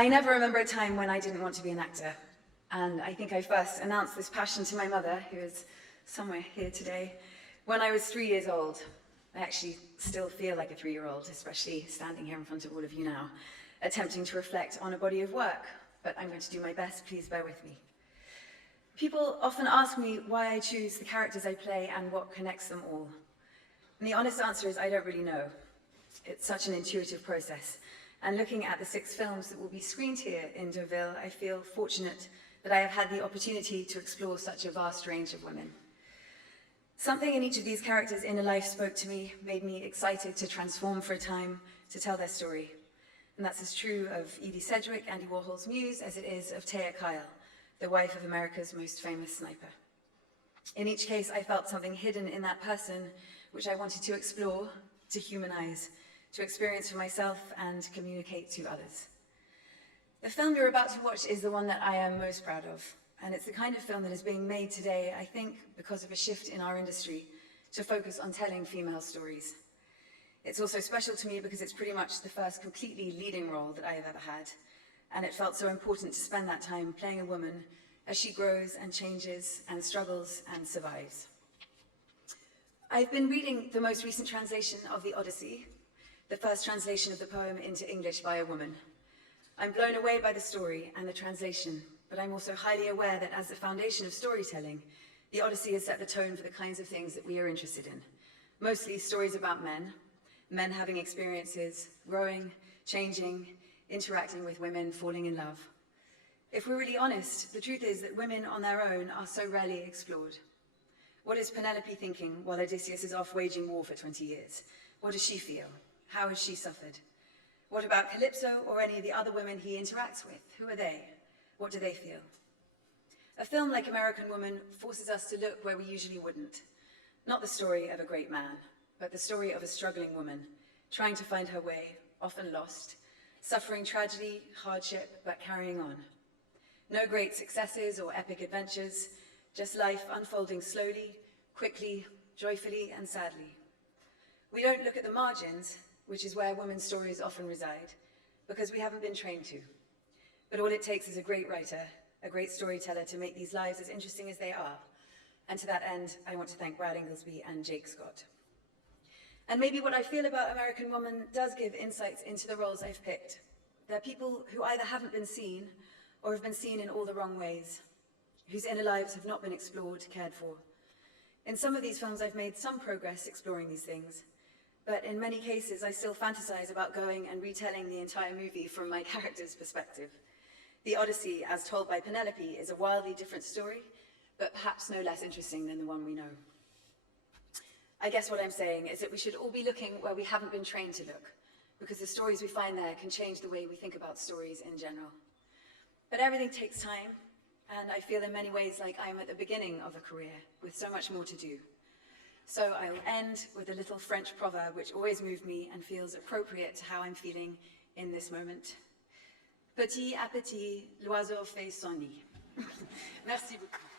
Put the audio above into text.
I never remember a time when I didn't want to be an actor. And I think I first announced this passion to my mother, who is somewhere here today, when I was 3 years old. I actually still feel like a 3-year-old, especially standing here in front of all of you now, attempting to reflect on a body of work. But I'm going to do my best, please bear with me. People often ask me why I choose the characters I play and what connects them all. And the honest answer is I don't really know. It's such an intuitive process. And looking at the 6 films that will be screened here in Deauville, I feel fortunate that I have had the opportunity to explore such a vast range of women. Something in each of these characters' inner life spoke to me, made me excited to transform for a time, to tell their story. And that's as true of Edie Sedgwick, Andy Warhol's muse, as it is of Taya Kyle, the wife of America's most famous sniper. In each case, I felt something hidden in that person, which I wanted to explore, to humanize, to experience for myself and communicate to others. The film you're about to watch is the one that I am most proud of, and it's the kind of film that is being made today, I think, because of a shift in our industry to focus on telling female stories. It's also special to me because it's pretty much the first completely leading role that I have ever had, and it felt so important to spend that time playing a woman as she grows and changes and struggles and survives. I've been reading the most recent translation of the Odyssey, the first translation of the poem into English by a woman. I'm blown away by the story and the translation, but I'm also highly aware that as the foundation of storytelling, the Odyssey has set the tone for the kinds of things that we are interested in. Mostly stories about men having experiences, growing, changing, interacting with women, falling in love. If we're really honest, the truth is that women on their own are so rarely explored. What is Penelope thinking while Odysseus is off waging war for 20 years? What does she feel? How has she suffered? What about Calypso or any of the other women he interacts with? Who are they? What do they feel? A film like American Woman forces us to look where we usually wouldn't. Not the story of a great man, but the story of a struggling woman, trying to find her way, often lost, suffering tragedy, hardship, but carrying on. No great successes or epic adventures, just life unfolding slowly, quickly, joyfully, and sadly. We don't look at the margins, which is where women's stories often reside, because we haven't been trained to. But all it takes is a great writer, a great storyteller to make these lives as interesting as they are. And to that end, I want to thank Brad Inglesby and Jake Scott. And maybe what I feel about American Woman does give insights into the roles I've picked. They're people who either haven't been seen or have been seen in all the wrong ways, whose inner lives have not been explored, cared for. In some of these films, I've made some progress exploring these things, but in many cases, I still fantasize about going and retelling the entire movie from my character's perspective. The Odyssey, as told by Penelope, is a wildly different story, but perhaps no less interesting than the one we know. I guess what I'm saying is that we should all be looking where we haven't been trained to look, because the stories we find there can change the way we think about stories in general. But everything takes time, and I feel in many ways like I'm at the beginning of a career with so much more to do. So I'll end with a little French proverb which always moved me and feels appropriate to how I'm feeling in this moment. Petit à petit, l'oiseau fait son nid. Merci beaucoup.